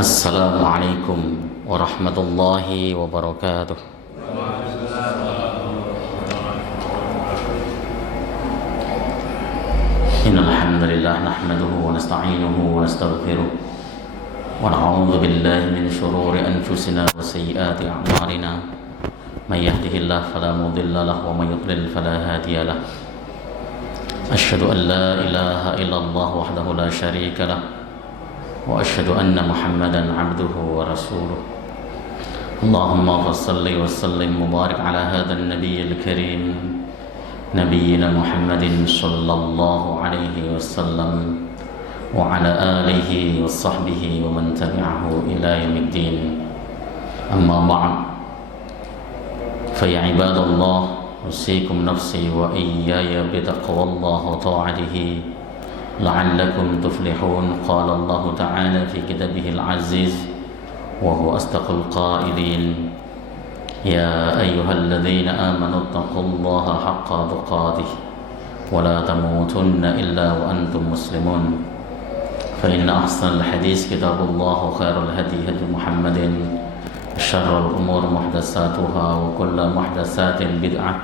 Assalamualaikum warahmatullahi wabarakatuh. Innal hamdalillah nahmaduhu wa nasta'inuhu wa nastaghfiruh wa na'udzu billahi min shururi anfusina wa sayyiati a'malina. May yahdihillahu fala mudilla lahu wa may yudlil fala hadiya lahu. Asyhadu an la ilaha illallah wahdahu la syarika lahu wa asyhadu anna Muhammadan 'abduhu wa rasuluh. Allahumma shalli wa sallim mubarak ala hadzal nabiyil karim nabiyyina Muhammadin sallallahu alaihi wasallam wa ala alihi wa sahbihi wa man tabi'ahu ila yaumiddin. Amma ba'd. Fa ya ibadallah, usikum nafsi wa iyaya bi taqwallahi wa ta'atihi la'allakum tuflihun. Qala Allah Ta'ala fi kitabihil aziz wa huwa asdaqul qailin. Ya ayyuhalladzina amanu taqullaha haqqa tuqatih wa la tamutunna illa wa antum muslimun. Fa inna ahsanal hadits kitabullah wa khairul hadi hadi Muhammadin wa syarrul umur muhdatsatuha wa kullu muhdatsatin bid'ah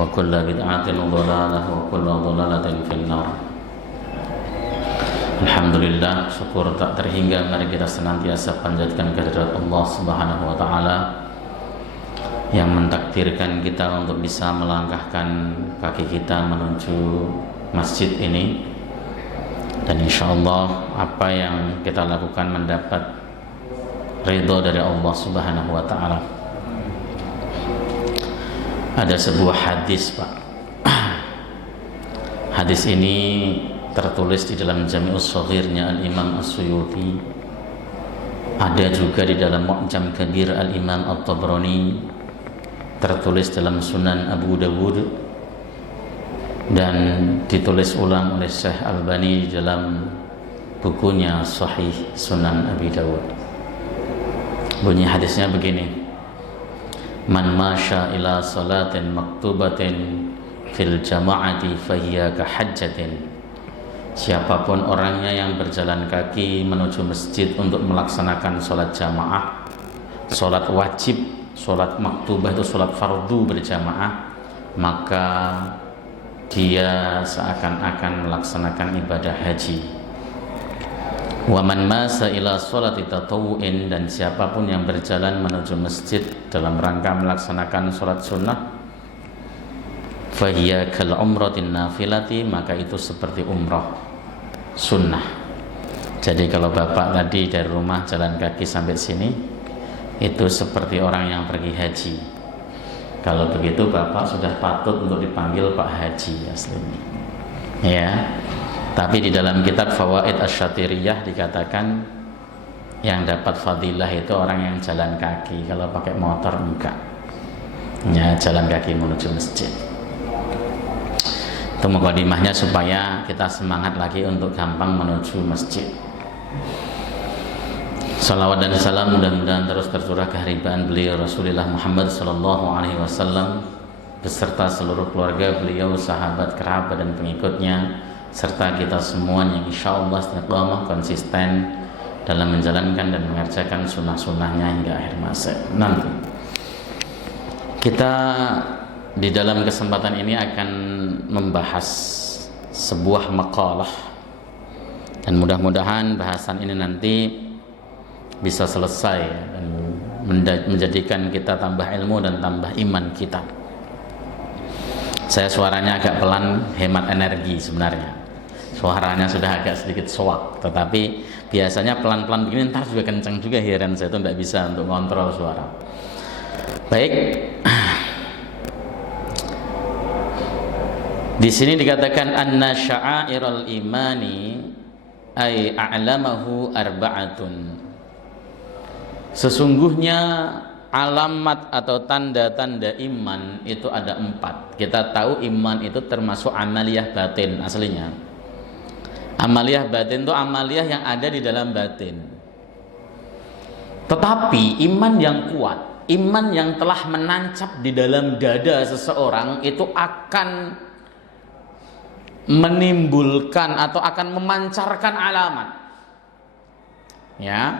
wa kullu bid'atin dhalalah wa kullu dhalalatin finnar. Alhamdulillah, syukur tak terhingga mari kita senantiasa panjatkan kehadirat Allah Subhanahu wa taala yang mentakdirkan kita untuk bisa melangkahkan kaki kita menuju masjid ini, dan insyaallah apa yang kita lakukan mendapat ridho dari Allah Subhanahu wa taala. Ada sebuah hadis, Pak. Hadis ini tertulis di dalam Jami'us Shaghirnya Al-Imam As-Suyuti, ada juga di dalam Mu'jam Kabir Al-Imam At-Tabrani, tertulis dalam Sunan Abu Dawud, dan ditulis ulang oleh Syekh Albani di dalam bukunya Sahih Sunan Abi Dawud. Bunyi hadisnya begini: Man masya ila salatin maktubatin fil jama'ati fahiya kahajjatin. Siapapun orangnya yang berjalan kaki menuju masjid untuk melaksanakan sholat jamaah, sholat wajib, sholat maktubah itu sholat fardu berjamaah, maka dia seakan-akan melaksanakan ibadah haji. Wa man masa ila sholati tatawu'in, dan siapapun yang berjalan menuju masjid dalam rangka melaksanakan sholat sunnah, fahiya kal umratin nafilati, maka itu seperti umrah sunnah. Jadi kalau bapak tadi dari rumah jalan kaki sampai sini, itu seperti orang yang pergi haji. Kalau begitu bapak sudah patut untuk dipanggil Pak Haji aslinya, ya. Tapi di dalam kitab Fawaid Asy-Syatiriyah dikatakan yang dapat fadilah itu orang yang jalan kaki. Kalau pakai motor enggak, ya, jalan kaki menuju masjid. Itu mukadimahnya supaya kita semangat lagi untuk gampang menuju masjid. Salawat dan salam mudah-mudahan terus tercurah keharibaan beliau Rasulullah Muhammad sallallahu alaihi wasallam beserta seluruh keluarga beliau, sahabat, kerabat dan pengikutnya, serta kita semuanya insyaallah istiqamah konsisten dalam menjalankan dan mengerjakan sunnah-sunnahnya hingga akhir masa nanti. Kita di dalam kesempatan ini akan membahas sebuah maqalah, dan mudah-mudahan bahasan ini nanti bisa selesai dan menjadikan kita tambah ilmu dan tambah iman kita. Saya suaranya agak pelan, hemat energi sebenarnya. Suaranya sudah agak sedikit soak, tetapi biasanya pelan-pelan begini ntar juga kencang juga, heran saya itu tidak bisa untuk kontrol suara. Baik. Di sini dikatakan anna sya'airal imani ay a'lamahu arba'atun. Sesungguhnya alamat atau tanda-tanda iman itu ada 4. Kita tahu iman itu termasuk amaliyah batin aslinya. Amaliyah batin itu amaliyah yang ada di dalam batin. Tetapi iman yang kuat, iman yang telah menancap di dalam dada seseorang itu akan menimbulkan atau akan memancarkan alamat, ya,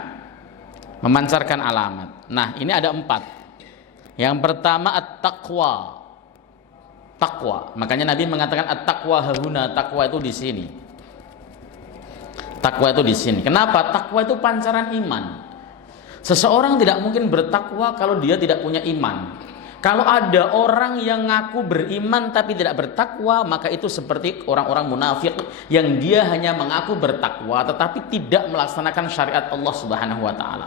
memancarkan alamat. Nah, ini ada 4. Yang pertama at-taqwa. Takwa. Makanya Nabi mengatakan at-taqwa hahuna, takwa itu di sini. Takwa itu di sini. Kenapa? Takwa itu pancaran iman. Seseorang tidak mungkin bertakwa kalau dia tidak punya iman. Kalau ada orang yang ngaku beriman tapi tidak bertakwa, maka itu seperti orang-orang munafik yang dia hanya mengaku bertakwa tetapi tidak melaksanakan syariat Allah Subhanahu wa taala.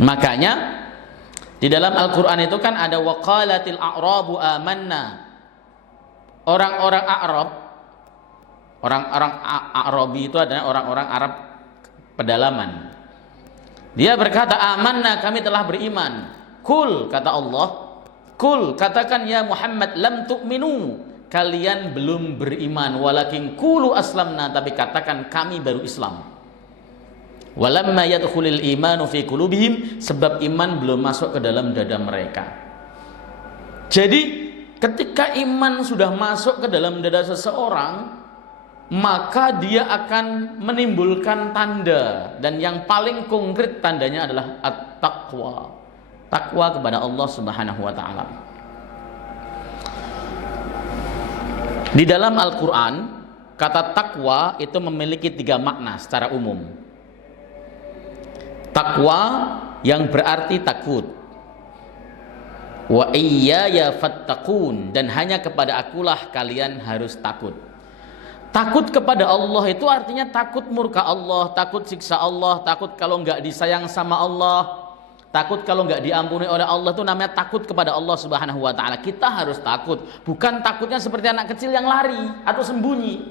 Makanya di dalam Al-Qur'an itu kan ada waqalatil a'rabu amanna. Orang-orang Arab, orang-orang Arabi itu adalah orang-orang Arab pedalaman. Dia berkata, amanna, kami telah beriman. Kul, kata Allah, kul, katakan ya Muhammad, lam tu'minu, kalian belum beriman, walakin kulu aslamna, tapi katakan kami baru Islam. Walamma yadkhulul imanu fi qulubihim, sebab iman belum masuk ke dalam dada mereka. Jadi ketika iman sudah masuk ke dalam dada seseorang, maka dia akan menimbulkan tanda, dan yang paling konkret tandanya adalah at-taqwa. Takwa kepada Allah Subhanahu wa taala. Di dalam Al-Qur'an, kata takwa itu memiliki 3 makna secara umum. Takwa yang berarti takut. Wa iyaya fattaqun, dan hanya kepada akulah kalian harus takut. Takut kepada Allah itu artinya takut murka Allah, takut siksa Allah, takut kalau enggak disayang sama Allah, takut kalau enggak diampuni oleh Allah. Itu namanya takut kepada Allah Subhanahu wa taala. Kita harus takut, bukan takutnya seperti anak kecil yang lari atau sembunyi.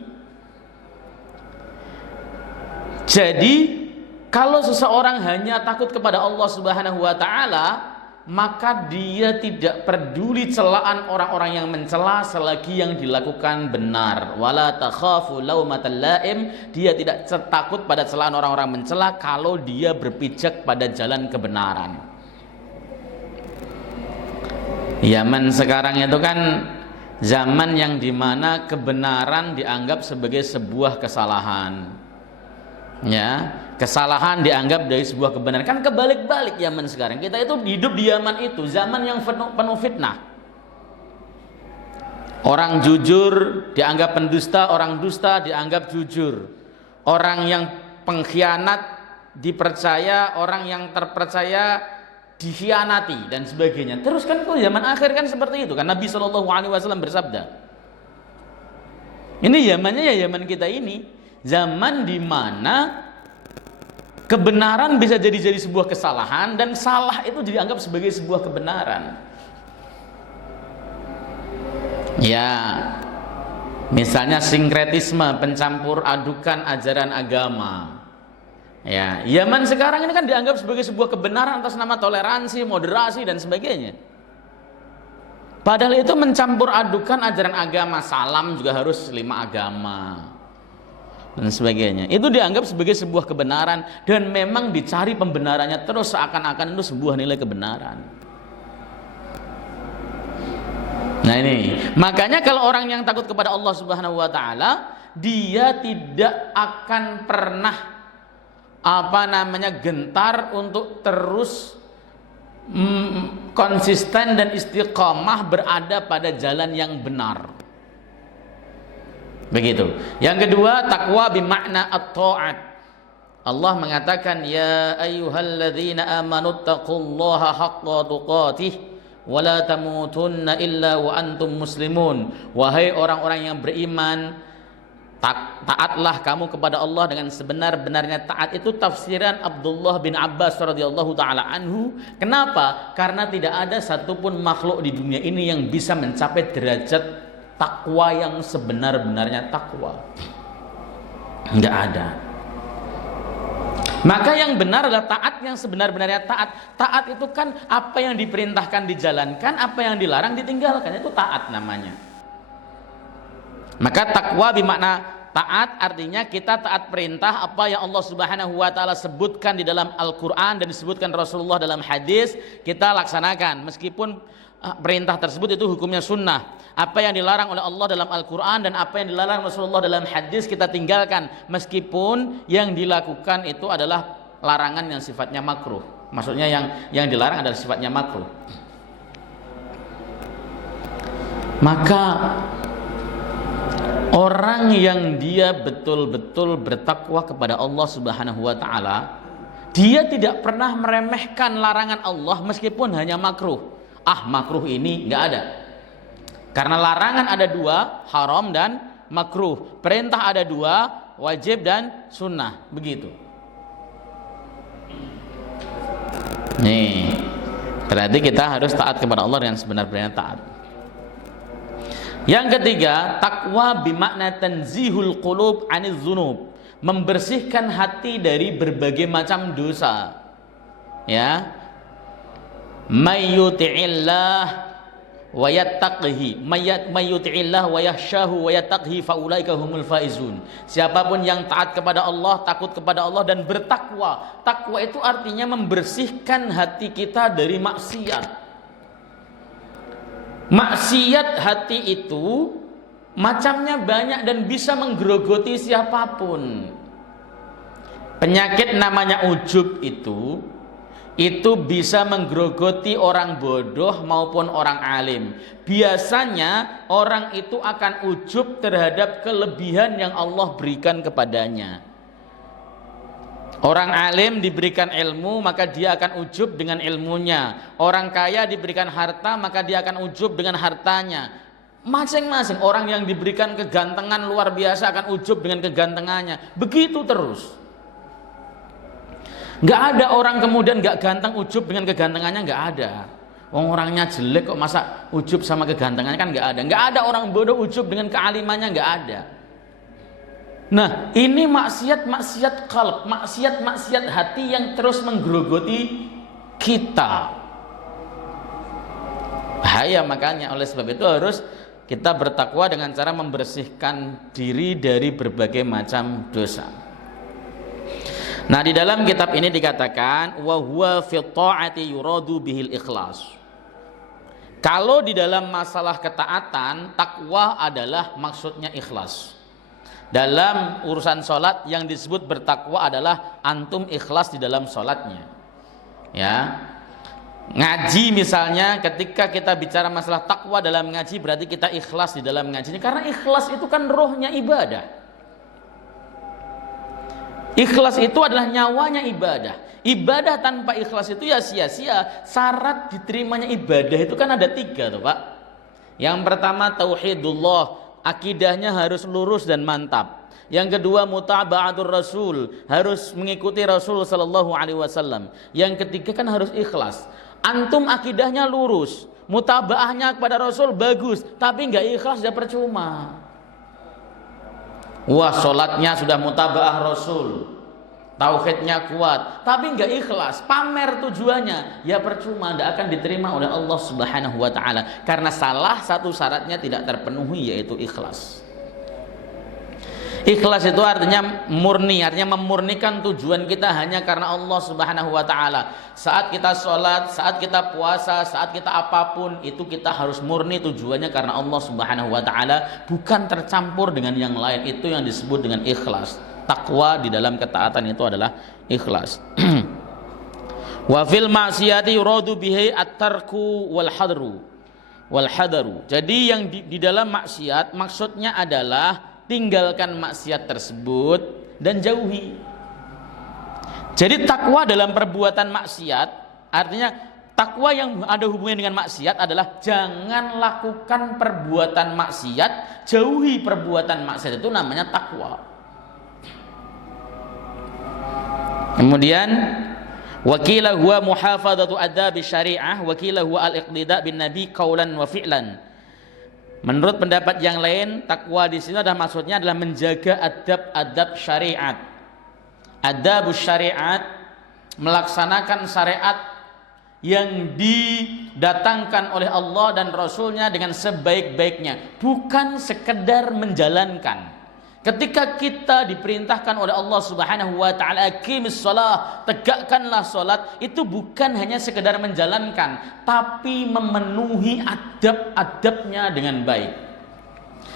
Jadi kalau seseorang hanya takut kepada Allah Subhanahu wa taala, maka dia tidak peduli celaan orang-orang yang mencela selagi yang dilakukan benar. Wala takhafu laumatal laim, dia tidak takut pada celaan orang-orang mencela kalau dia berpijak pada jalan kebenaran. Zaman sekarang itu kan zaman yang dimana kebenaran dianggap sebagai sebuah kesalahan. Ya, kesalahan dianggap dari sebuah kebenaran. Kan kebalik-balik zaman sekarang. Kita itu hidup di zaman itu, zaman yang penuh fitnah. Orang jujur dianggap pendusta, orang dusta dianggap jujur. Orang yang pengkhianat dipercaya, orang yang terpercaya dikhianati dan sebagainya. Terus kan itu zaman akhir kan seperti itu kan. Nabi SAW bersabda. Ini zamannya ya zaman kita ini. Zaman di mana kebenaran bisa jadi sebuah kesalahan dan salah itu dianggap sebagai sebuah kebenaran. Ya, misalnya sinkretisme, pencampur adukan ajaran agama. Ya, zaman sekarang ini kan dianggap sebagai sebuah kebenaran atas nama toleransi, moderasi dan sebagainya. Padahal itu mencampur adukan ajaran agama. Salam juga harus 5 agama dan sebagainya. Itu dianggap sebagai sebuah kebenaran dan memang dicari pembenarannya terus seakan-akan itu sebuah nilai kebenaran. Nah ini, makanya kalau orang yang takut kepada Allah Subhanahu wa taala, dia tidak akan pernah gentar untuk terus konsisten dan istiqamah berada pada jalan yang benar. Begitu. Yang kedua, takwa bimakna at-ta'at. Allah mengatakan, ya ayyuhalladzina amanu taqullaha haqqa tuqatih wa la tamutunna illa wa antum muslimun. Wahai orang-orang yang beriman, taatlah kamu kepada Allah dengan sebenar-benarnya taat. Itu tafsiran Abdullah bin Abbas radhiyallahu taala anhu. Kenapa? Karena tidak ada satupun makhluk di dunia ini yang bisa mencapai derajat takwa yang sebenar-benarnya takwa. Enggak ada. Maka yang benar adalah taat yang sebenar-benarnya taat. Taat itu kan apa yang diperintahkan dijalankan, apa yang dilarang ditinggalkan. Itu taat namanya. Maka takwa bermakna taat, artinya kita taat perintah apa yang Allah Subhanahu wa taala sebutkan di dalam Al-Qur'an dan disebutkan Rasulullah dalam hadis, kita laksanakan meskipun perintah tersebut itu hukumnya sunnah. Apa yang dilarang oleh Allah dalam Al-Quran dan apa yang dilarang Rasulullah dalam hadis kita tinggalkan, meskipun yang dilakukan itu adalah larangan yang sifatnya makruh. Maksudnya yang dilarang adalah sifatnya makruh. Maka orang yang dia betul-betul bertakwa kepada Allah Subhanahu wa taala, dia tidak pernah meremehkan larangan Allah meskipun hanya makruh. Makruh ini enggak ada. Karena larangan ada dua, haram dan makruh. Perintah ada dua, wajib dan sunnah. Begitu. Nih, berarti kita harus taat kepada Allah dengan sebenar-benarnya taat. Yang ketiga, takwa bimakna tanzihul qulub 'anil dzunub, membersihkan hati dari berbagai macam dosa. Ya. May yuti'illah wa yattaqihi, may yuti'illah wa yahsyahu wa yattaqihi faulaika humul faizun. Siapapun yang taat kepada Allah, takut kepada Allah dan bertakwa. Takwa itu artinya membersihkan hati kita dari maksiat. Maksiat hati itu macamnya banyak dan bisa menggerogoti siapapun. Penyakit namanya ujub itu bisa menggerogoti orang bodoh maupun orang alim. Biasanya orang itu akan ujub terhadap kelebihan yang Allah berikan kepadanya. Orang alim diberikan ilmu, maka dia akan ujub dengan ilmunya. Orang kaya diberikan harta, maka dia akan ujub dengan hartanya. Masing-masing orang yang diberikan kegantengan luar biasa akan ujub dengan kegantengannya. Begitu terus. Nggak ada orang kemudian nggak ganteng ujub dengan kegantengannya, nggak ada. Orangnya jelek kok masa ujub sama kegantengannya, kan nggak ada. Nggak ada orang bodoh ujub dengan kealimannya, nggak ada. Nah, ini maksiat qalb, maksiat hati yang terus menggerogoti kita. Bahaya, makanya oleh sebab itu harus kita bertakwa dengan cara membersihkan diri dari berbagai macam dosa. Nah, di dalam kitab ini dikatakan wa huwa fi ta'ati yuradu bihil ikhlas. Kalau di dalam masalah ketaatan, takwa adalah maksudnya ikhlas. Dalam urusan sholat yang disebut bertakwa adalah antum ikhlas di dalam sholatnya. Ya, ngaji misalnya, ketika kita bicara masalah takwa dalam ngaji, berarti kita ikhlas di dalam ngajinya. Karena ikhlas itu kan rohnya ibadah. Ikhlas itu adalah nyawanya ibadah. Ibadah tanpa ikhlas itu ya sia-sia. Syarat diterimanya ibadah itu kan ada 3 tuh Pak. Yang pertama tauhidullah, akidahnya harus lurus dan mantap. Yang kedua mutaba'atur rasul, harus mengikuti Rasul sallallahu alaihi wasallam. Yang ketiga kan harus ikhlas. Antum akidahnya lurus, mutaba'ahnya kepada Rasul bagus, tapi enggak ikhlas ya percuma. Wah, sholatnya sudah mutaba'ah Rasul, tauhidnya kuat, tapi enggak ikhlas, pamer tujuannya, ya percuma, tidak akan diterima oleh Allah Subhanahu wa taala. Karena salah satu syaratnya tidak terpenuhi, yaitu ikhlas. Ikhlas itu artinya murni, artinya memurnikan tujuan kita hanya karena Allah Subhanahu wa taala. Saat kita sholat, saat kita puasa, saat kita apapun, itu kita harus murni tujuannya karena Allah Subhanahu wa taala, bukan tercampur dengan yang lain. Itu yang disebut dengan ikhlas. Takwa di dalam ketaatan itu adalah ikhlas. Wa fil ma'siyati yuradu bihi at-tarku wal hadaru. Jadi yang di dalam maksiat maksudnya adalah tinggalkan maksiat tersebut dan jauhi. Jadi takwa dalam perbuatan maksiat artinya takwa yang ada hubungannya dengan maksiat adalah jangan lakukan perbuatan maksiat, jauhi perbuatan maksiat, itu namanya takwa. Kemudian wakila huwa muhafadzatu adab syariah, wakila huwa al-iqtida bin nabi qaulan wa fi'lan. Menurut pendapat yang lain, takwa di sini adalah maksudnya adalah menjaga adab-adab syariat. Adabus syariat, melaksanakan syariat yang didatangkan oleh Allah dan Rasulnya dengan sebaik-baiknya, bukan sekedar menjalankan. Ketika kita diperintahkan oleh Allah Subhanahu wa taala aqimis shalah, tegakkanlah salat, itu bukan hanya sekedar menjalankan, tapi memenuhi adab-adabnya dengan baik.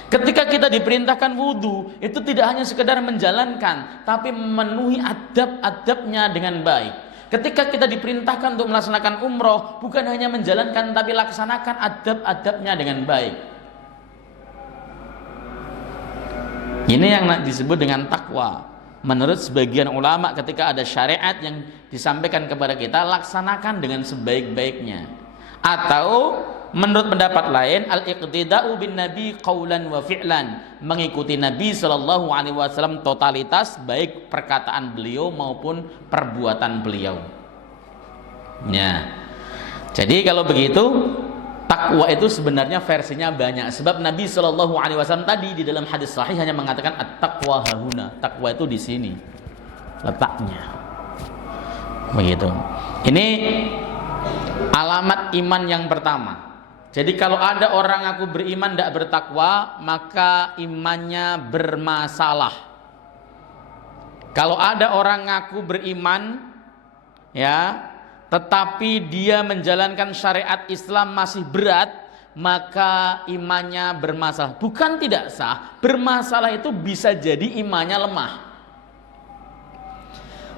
Ketika kita diperintahkan wudhu, itu tidak hanya sekedar menjalankan, tapi memenuhi adab-adabnya dengan baik. Ketika kita diperintahkan untuk melaksanakan umroh, bukan hanya menjalankan, tapi laksanakan adab-adabnya dengan baik. Ini yang disebut dengan takwa. Menurut sebagian ulama, ketika ada syariat yang disampaikan kepada kita, laksanakan dengan sebaik-baiknya. Atau menurut pendapat lain, al-iqtida'u bin nabi qaulan wa fi'lan, mengikuti Nabi sallallahu alaihi wasallam totalitas, baik perkataan beliau maupun perbuatan beliau. Ya. Jadi kalau begitu, takwa itu sebenarnya versinya banyak. Sebab Nabi sallallahu alaihi wasallam tadi di dalam hadis sahih hanya mengatakan at-taqwa hahuna. Takwa itu di sini letaknya. Begitu. Ini alamat iman yang pertama. Jadi kalau ada orang aku beriman tidak bertakwa, maka imannya bermasalah. Kalau ada orang ngaku beriman, ya, tetapi dia menjalankan syariat Islam masih berat, maka imannya bermasalah. Bukan tidak sah, bermasalah itu bisa jadi imannya lemah.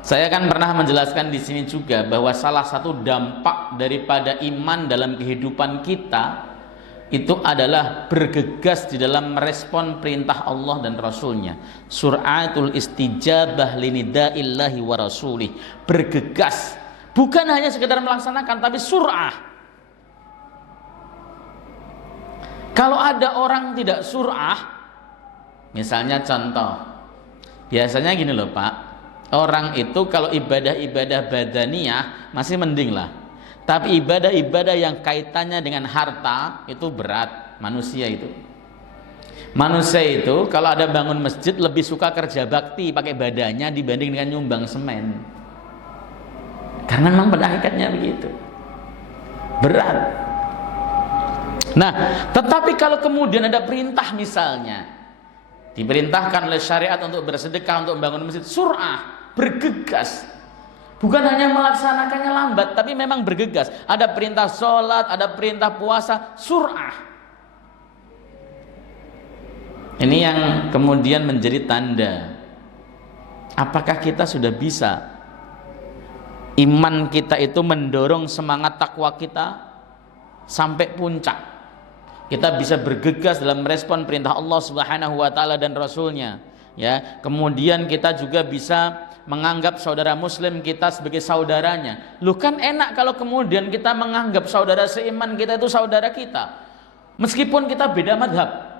Saya kan pernah menjelaskan di sini juga bahwa salah satu dampak daripada iman dalam kehidupan kita itu adalah bergegas di dalam merespon perintah Allah dan Rasulnya. Suratul istijabah linida'illahi wa rasulih. Bergegas, bukan hanya sekedar melaksanakan, tapi sur'ah. Kalau ada orang tidak sur'ah, misalnya contoh, biasanya gini loh Pak, orang itu kalau ibadah-ibadah badaniyah masih mending lah, tapi ibadah-ibadah yang kaitannya dengan harta itu berat. Manusia itu kalau ada bangun masjid lebih suka kerja bakti pakai badannya dibanding dengan nyumbang semen, karena memang pada hakikatnya begitu, berat. Nah, tetapi kalau kemudian ada perintah, misalnya diperintahkan oleh syariat untuk bersedekah, untuk membangun masjid, sur'ah, bergegas, bukan hanya melaksanakannya lambat, tapi memang bergegas. Ada perintah sholat, ada perintah puasa, sur'ah. Ini yang kemudian menjadi tanda apakah kita sudah bisa, iman kita itu mendorong semangat takwa kita sampai puncak. Kita bisa bergegas dalam merespon perintah Allah Subhanahu wa taala dan Rasulnya, ya. Kemudian kita juga bisa menganggap saudara muslim kita sebagai saudaranya. Loh, kan enak kalau kemudian kita menganggap saudara seiman kita itu saudara kita, meskipun kita beda madhab,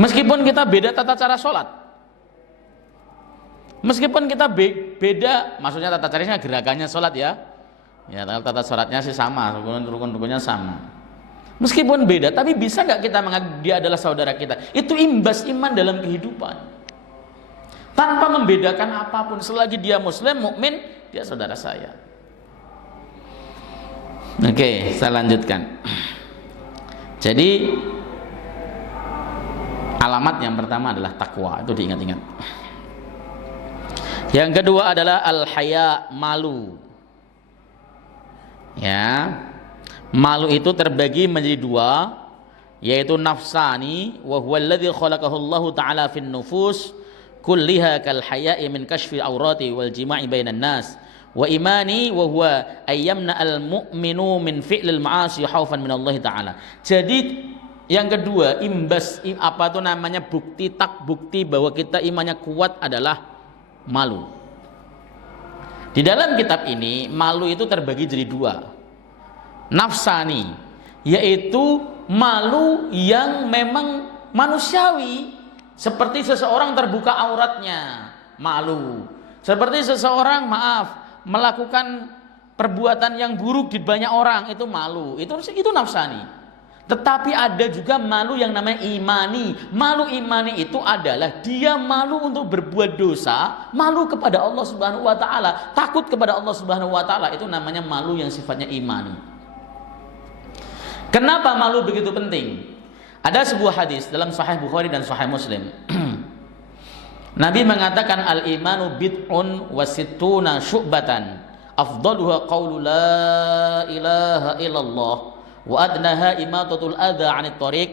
meskipun kita beda tata cara sholat, meskipun kita beda, maksudnya tata caranya gerakannya sholat, ya, tata sholatnya sih sama, rukun-rukunnya sama, meskipun beda, tapi bisa nggak kita menganggap dia adalah saudara kita? Itu imbas iman dalam kehidupan. Tanpa membedakan apapun, selagi dia muslim, mukmin, dia saudara saya. Oke, saya lanjutkan. Jadi alamat yang pertama adalah takwa, itu diingat-ingat. Yang kedua adalah al-haya, malu. Ya, malu itu terbagi menjadi dua, yaitu nafsani, wa huwa alladzi khalaqahu Allah taala fin nufus kulliha kal haya'i min kashfi aurati wal jima'i bainan nas, wa imani wa huwa ayyamna al mu'minu min fi'lil ma'asi khaufan min Allah taala. Jadi yang kedua, bukti bahwa kita imannya kuat adalah malu. Di dalam kitab ini malu itu terbagi jadi dua. Nafsani, yaitu malu yang memang manusiawi, seperti seseorang terbuka auratnya, malu. Seperti seseorang, melakukan perbuatan yang buruk di banyak orang, itu malu. Itu nafsani. Tetapi ada juga malu yang namanya imani. Malu imani itu adalah dia malu untuk berbuat dosa, malu kepada Allah Subhanahu wa taala, takut kepada Allah Subhanahu wa taala. Itu namanya malu yang sifatnya imani. Kenapa malu begitu penting? Ada sebuah hadis dalam Sahih Bukhari dan Sahih Muslim. Nabi mengatakan al-imanu bid'un wa sittuna syu'batan, afdaluha qaulu la ilaha illallah wa adnaha imatatul adza 'anit thariq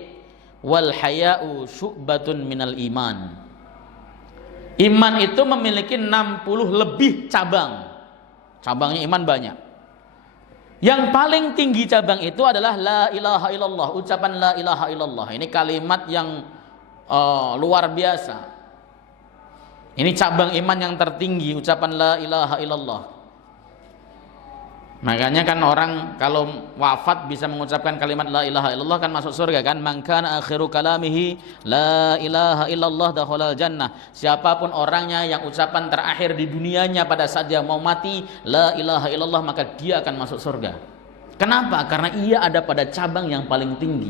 wal haya'u syu'batun minal iman. Iman itu memiliki 60 lebih cabang. Cabangnya iman banyak. Yang paling tinggi cabang itu adalah la ilaha illallah, ucapan la ilaha illallah. Ini kalimat yang luar biasa. Ini cabang iman yang tertinggi, ucapan la ilaha illallah. Makanya kan orang kalau wafat bisa mengucapkan kalimat la ilaha illallah kan masuk surga kan. Man kana akhiru kalamihi la ilaha illallah dakhalal jannah. Siapapun orangnya yang ucapan terakhir di dunianya pada saat dia mau mati la ilaha illallah, maka dia akan masuk surga. Kenapa? Karena ia ada pada cabang yang paling tinggi.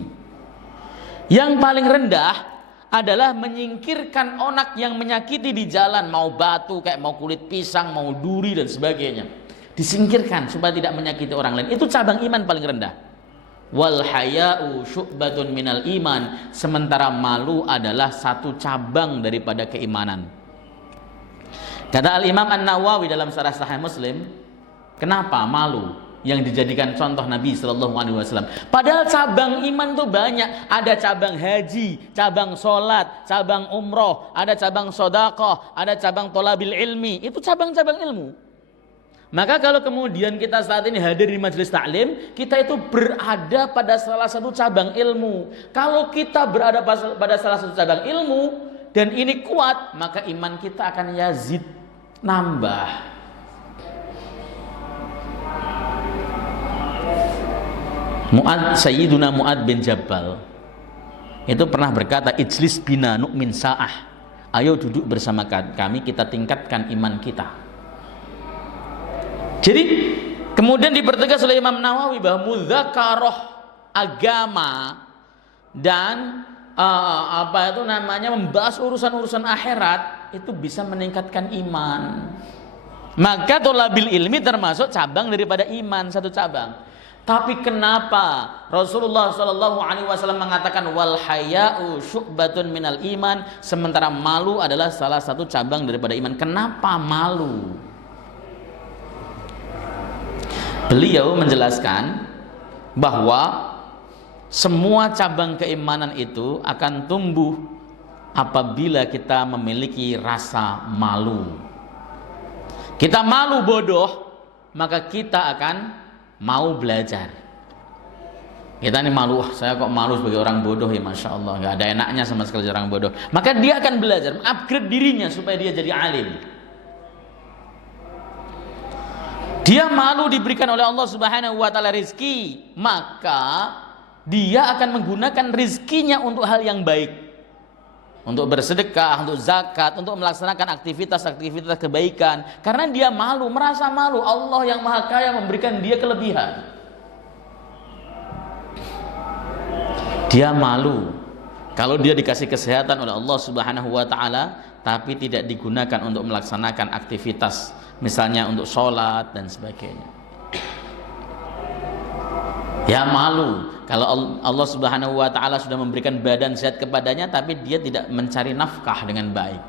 Yang paling rendah adalah menyingkirkan onak yang menyakiti di jalan, mau batu kayak mau kulit pisang, mau duri dan sebagainya. Disingkirkan supaya tidak menyakiti orang lain. Itu cabang iman paling rendah. Wal haya'u syu'batun minal iman. Sementara malu adalah satu cabang daripada keimanan. Kata Al-Imam An-Nawawi dalam Syarah Sahih Muslim, kenapa malu yang dijadikan contoh Nabi Sallallahu Alaihi Wasallam? Padahal cabang iman tuh banyak. Ada cabang haji, cabang sholat, cabang umroh, ada cabang sodakoh, ada cabang tolabil ilmi. Itu cabang-cabang ilmu. Maka kalau kemudian kita saat ini hadir di majelis taklim, kita itu berada pada salah satu cabang ilmu. Kalau kita berada pada salah satu cabang ilmu dan ini kuat, maka iman kita akan yazid, nambah. Sayyiduna Mu'ad bin Jabal itu pernah berkata, ijlis bina nu'min sa'ah, ayo duduk bersama kami, kita tingkatkan iman kita. Jadi kemudian dipertegas oleh Imam Nawawi bahwa mudzakarah agama dan membahas urusan-urusan akhirat itu bisa meningkatkan iman. Maka thalabil ilmi termasuk cabang daripada iman, satu cabang. Tapi kenapa Rasulullah Shallallahu Alaihi Wasallam mengatakan wal haya'u syu'batun minal iman, sementara malu adalah salah satu cabang daripada iman? Kenapa malu? Beliau menjelaskan bahwa semua cabang keimanan itu akan tumbuh apabila kita memiliki rasa malu. Kita malu bodoh, maka kita akan mau belajar. Kita ini malu, saya kok malu sebagai orang bodoh ya, Masya Allah, gak ada enaknya sama sekali orang bodoh. Maka dia akan belajar, upgrade dirinya supaya dia jadi alim. Dia malu diberikan oleh Allah Subhanahu wa ta'ala rizki, maka dia akan menggunakan rizkinya untuk hal yang baik, untuk bersedekah, untuk zakat, untuk melaksanakan aktivitas-aktivitas kebaikan. Karena dia malu, merasa malu. Allah yang Maha Kaya memberikan dia kelebihan. Dia malu kalau dia dikasih kesehatan oleh Allah Subhanahu wa ta'ala, tapi tidak digunakan untuk melaksanakan aktivitas, misalnya untuk sholat dan sebagainya. Ya malu kalau Allah Subhanahu wa ta'ala sudah memberikan badan sehat kepadanya, tapi dia tidak mencari nafkah dengan baik.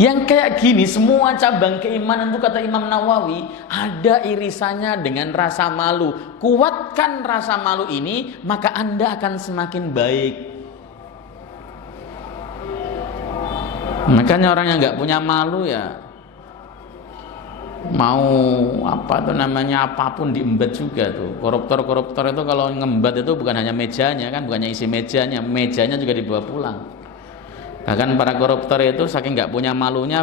Yang kayak gini, semua cabang keimanan itu, kata Imam Nawawi, ada irisannya dengan rasa malu. Kuatkan rasa malu ini, maka Anda akan semakin baik. Makanya orang yang nggak punya malu ya mau apapun diembat juga tuh. Koruptor itu kalau ngembat itu bukan hanya mejanya kan, bukannya isi mejanya juga dibawa pulang. Bahkan para koruptor itu saking nggak punya malunya,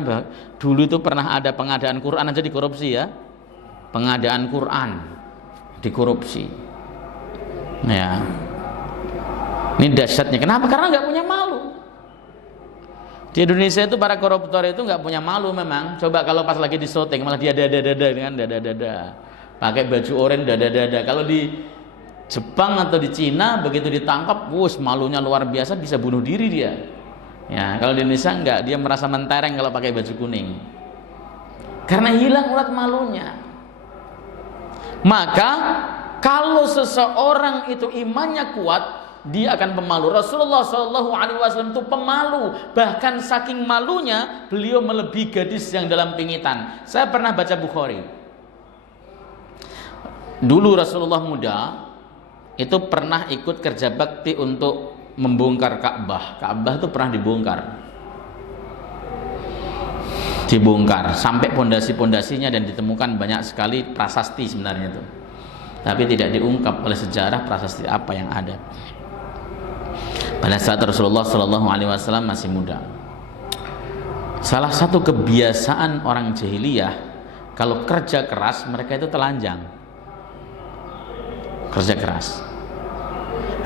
dulu itu pernah ada pengadaan Quran aja dikorupsi ya, pengadaan Quran dikorupsi. Ya, ini dahsyatnya. Kenapa? Karena nggak punya malu. Di Indonesia itu para koruptor itu nggak punya malu memang. Coba kalau pas lagi di syuting malah dia dada dengan dada, pakai baju oranye dada. Kalau di Jepang atau di Cina begitu ditangkap, malunya luar biasa, bisa bunuh diri dia. Ya, kalau di Indonesia enggak, dia merasa mentereng kalau pakai baju kuning. Karena hilang urat malunya. Maka kalau seseorang itu imannya kuat, dia akan pemalu. Rasulullah Shallallahu Alaihi Wasallam itu pemalu, bahkan saking malunya beliau melebihi gadis yang dalam pingitan. Saya pernah baca Bukhari. Dulu Rasulullah muda, itu pernah ikut kerja bakti untuk membongkar Ka'bah. Ka'bah itu pernah dibongkar sampai pondasi-pondasinya, dan ditemukan banyak sekali prasasti sebenarnya itu, tapi tidak diungkap oleh sejarah prasasti apa yang ada pada saat Rasulullah SAW masih muda. Salah satu kebiasaan orang jahiliyah, kalau kerja keras mereka itu telanjang, kerja keras.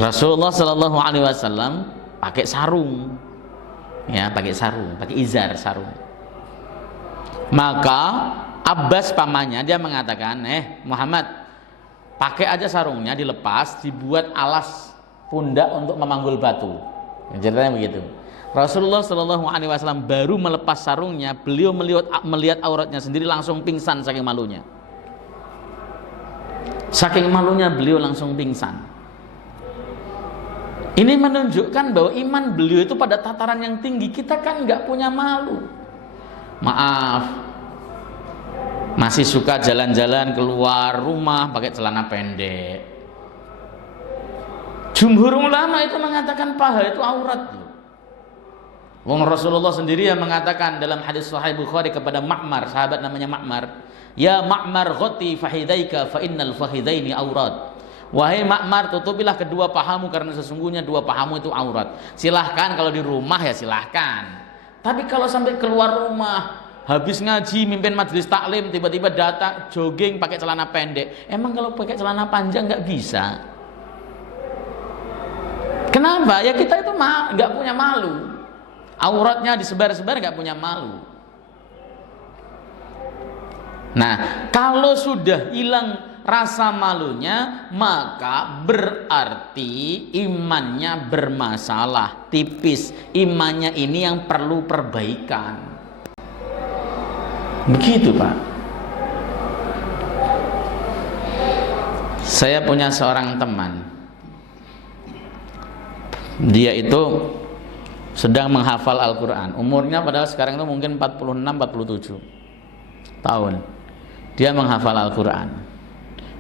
Rasulullah SAW pakai sarung, ya, pakai sarung, pakai izar, sarung. Maka Abbas pamannya dia mengatakan, Muhammad, pakai aja sarungnya, dilepas, dibuat alas pundak untuk memanggul batu. Ceritanya begitu. Rasulullah SAW baru melepas sarungnya, beliau melihat auratnya sendiri langsung pingsan saking malunya. Saking malunya beliau langsung pingsan. Ini menunjukkan bahwa iman beliau itu pada tataran yang tinggi. Kita kan nggak punya malu. Maaf, masih suka jalan-jalan keluar rumah pakai celana pendek. Jumhur ulama itu mengatakan paha itu aurat. Wong Rasulullah sendiri yang mengatakan dalam hadis Sahih Bukhari kepada Ma'mar, sahabat namanya Ma'mar, ya Ma'mar ghati fahidaika fa innal fahidaini aurat. Wahai Ma'mar, tutupilah kedua pahamu karena sesungguhnya dua pahamu itu aurat. Silahkan kalau di rumah ya silahkan. Tapi kalau sampai keluar rumah, habis ngaji, mimpin majelis taklim, tiba-tiba datang jogging pakai celana pendek, emang kalau pakai celana panjang nggak bisa? Kenapa? Ya kita itu nggak punya malu. Auratnya disebar-sebar, nggak punya malu. Nah, kalau sudah hilang rasa malunya, maka berarti imannya bermasalah, tipis. Imannya ini yang perlu perbaikan. Begitu, Pak. Saya punya seorang teman. Dia itu sedang menghafal Al-Quran. Umurnya padahal sekarang itu mungkin 46-47 tahun. Dia menghafal Al-Quran.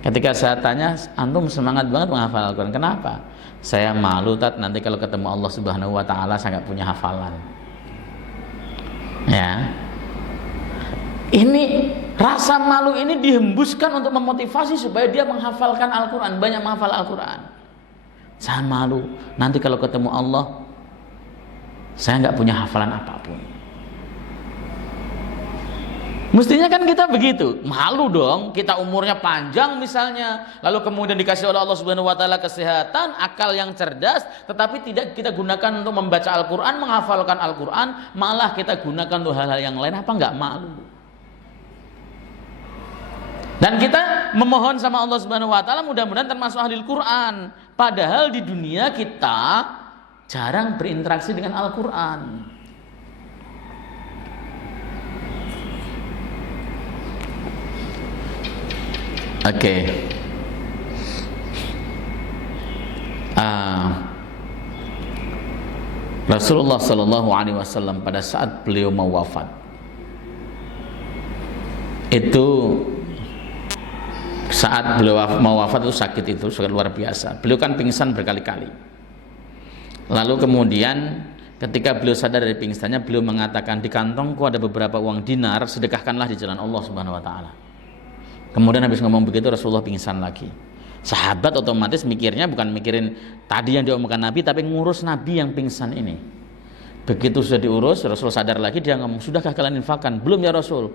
Ketika saya tanya, antum semangat banget menghafal Al-Quran, kenapa? Saya malu, Tat, nanti kalau ketemu Allah Subhanahu wa Ta'ala saya nggak punya hafalan. Ya, ini rasa malu ini dihembuskan untuk memotivasi supaya dia menghafalkan Al-Quran, banyak menghafal Al-Quran. Saya malu, nanti kalau ketemu Allah saya nggak punya hafalan apapun. Mestinya kan kita begitu, malu dong. Kita umurnya panjang misalnya, lalu kemudian dikasih oleh Allah Subhanahu wa Ta'ala kesehatan, akal yang cerdas, tetapi tidak kita gunakan untuk membaca Al-Quran, menghafalkan Al-Quran, malah kita gunakan untuk hal-hal yang lain. Apa nggak malu? Dan kita memohon sama Allah Subhanahu wa Ta'ala mudah-mudahan termasuk ahli Al-Quran. Padahal di dunia kita jarang berinteraksi dengan Al-Quran. Oke. Rasulullah SAW pada saat beliau mau wafat, itu saat beliau mau wafat itu sakit luar biasa. Beliau kan pingsan berkali-kali. Lalu kemudian ketika beliau sadar dari pingsannya, beliau mengatakan, di kantongku ada beberapa uang dinar, sedekahkanlah di jalan Allah Subhanahu wa Ta'ala. Kemudian habis ngomong begitu Rasulullah pingsan lagi. Sahabat otomatis mikirnya bukan mikirin tadi yang diomongkan Nabi, tapi ngurus Nabi yang pingsan ini. Begitu sudah diurus, Rasul sadar lagi, dia ngomong, sudahkah kalian infakkan? Belum ya Rasul.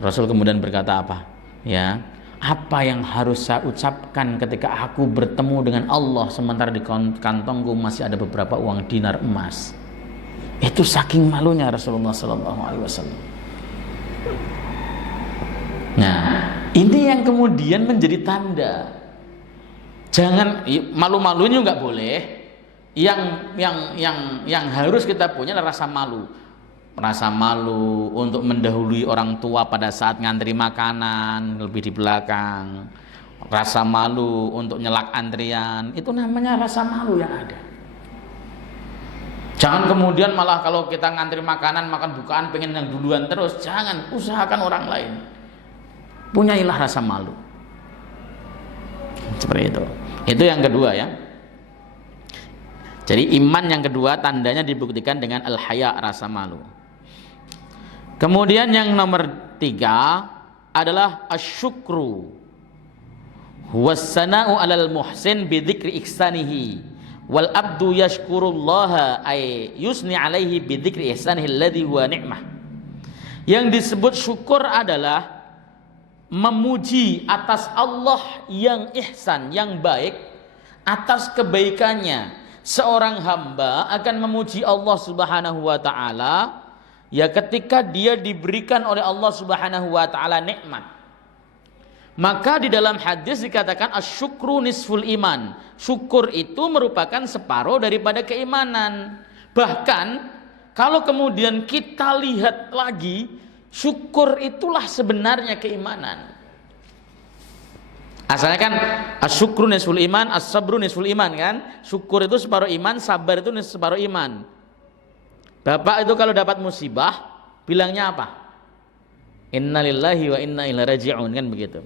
Rasul kemudian berkata apa? Ya, apa yang harus saya ucapkan ketika aku bertemu dengan Allah sementara di kantongku masih ada beberapa uang dinar emas? Itu saking malunya Rasulullah SAW. Nah, ini yang kemudian menjadi tanda. Jangan malu-malunya nggak boleh. Yang harus kita punya adalah rasa malu. Rasa malu untuk mendahului orang tua pada saat ngantri makanan lebih di belakang. Rasa malu untuk nyelak antrian. Itu namanya rasa malu yang ada. Jangan kemudian malah kalau kita ngantri makanan, makan bukaan pengen yang duluan terus. Jangan, usahakan orang lain. Punyailah rasa malu. Seperti itu. Itu yang kedua ya. Jadi iman yang kedua tandanya dibuktikan dengan al-haya, rasa malu. Kemudian yang nomor 3 adalah asyukru wassana'u 'alal muhsin bi dzikri ihsanihi wal abdu yashkurullaha ay yusni 'alaihi bi dzikri ihsanihi alladhi huwa ni'mah. Yang disebut syukur adalah memuji atas Allah yang ihsan, yang baik, atas kebaikannya. Seorang hamba akan memuji Allah Subhanahu wa taala ya ketika dia diberikan oleh Allah Subhanahu wa taala nikmat. Maka di dalam hadis dikatakan asyukru nisful iman. Syukur itu merupakan separuh daripada keimanan. Bahkan kalau kemudian kita lihat lagi, syukur itulah sebenarnya keimanan. Asalnya kan asyukru nisful iman, as-sabru nisful iman kan. Syukur itu separuh iman, sabar itu separuh iman. Bapak itu kalau dapat musibah bilangnya apa? Innalillahi wa inna ilaihi raji'un, kan begitu.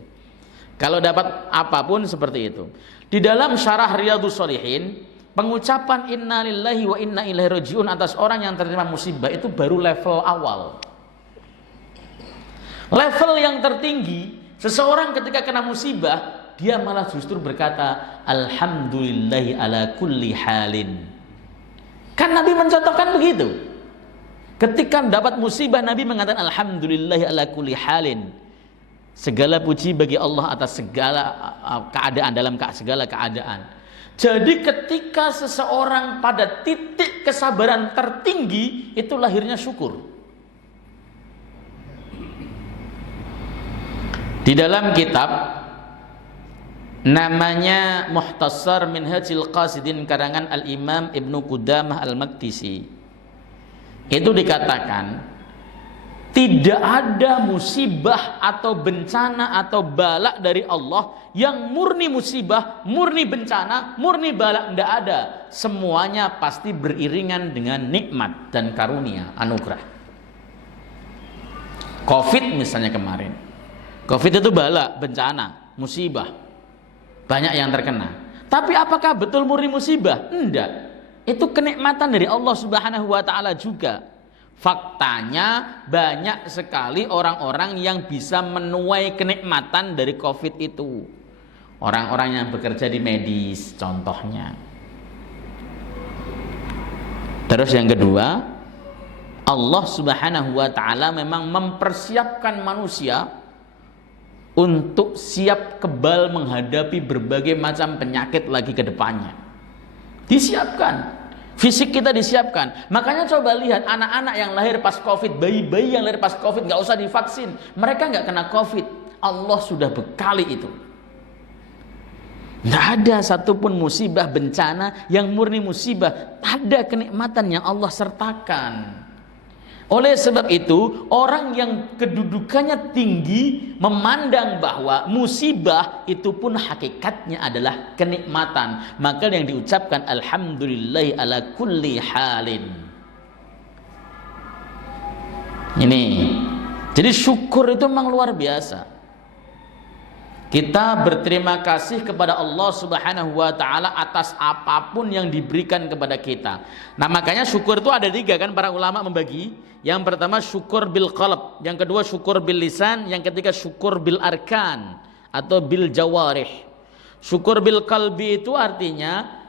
Kalau dapat apapun seperti itu. Di dalam syarah Riyadhus Shalihin, pengucapan innalillahi wa inna ilaihi raji'un atas orang yang tertimpa musibah itu baru level awal. Level yang tertinggi, seseorang ketika kena musibah, dia malah justru berkata alhamdulillahi ala kulli halin. Kan Nabi mencontohkan begitu. Ketika dapat musibah, Nabi mengatakan alhamdulillahi ala kulli halin. Segala puji bagi Allah atas segala keadaan, dalam segala keadaan. Jadi ketika seseorang pada titik kesabaran tertinggi, itu lahirnya syukur. Di dalam kitab namanya Muhtasar Minhajil Qasidin karangan Al-Imam Ibnu Qudamah Al-Maqdisi, itu dikatakan tidak ada musibah atau bencana atau balak dari Allah yang murni musibah, murni bencana, murni balak, tidak ada. Semuanya pasti beriringan dengan nikmat dan karunia, anugerah. Covid misalnya kemarin, Covid itu balak, bencana, musibah, banyak yang terkena. Tapi apakah betul murni musibah? Enggak. Itu kenikmatan dari Allah Subhanahu wa taala juga. Faktanya banyak sekali orang-orang yang bisa menuai kenikmatan dari Covid itu. Orang-orang yang bekerja di medis contohnya. Terus yang kedua, Allah Subhanahu wa taala memang mempersiapkan manusia untuk siap kebal menghadapi berbagai macam penyakit lagi ke depannya. Disiapkan. Fisik kita disiapkan. Makanya coba lihat anak-anak yang lahir pas Covid, bayi-bayi yang lahir pas Covid gak usah divaksin, mereka gak kena Covid. Allah sudah bekali itu. Gak ada satupun musibah bencana yang murni musibah. Ada kenikmatan yang Allah sertakan. Oleh sebab itu, orang yang kedudukannya tinggi memandang bahwa musibah itu pun hakikatnya adalah kenikmatan. Maka yang diucapkan alhamdulillahi ala kulli halin. Ini. Jadi syukur itu memang luar biasa. Kita berterima kasih kepada Allah Subhanahu wa taala atas apapun yang diberikan kepada kita. Nah, makanya syukur itu ada 3 kan para ulama membagi. Yang pertama syukur bil qalb, yang kedua syukur bil lisan, yang ketiga syukur bil arkan atau bil jawarih. Syukur bil qalbi itu artinya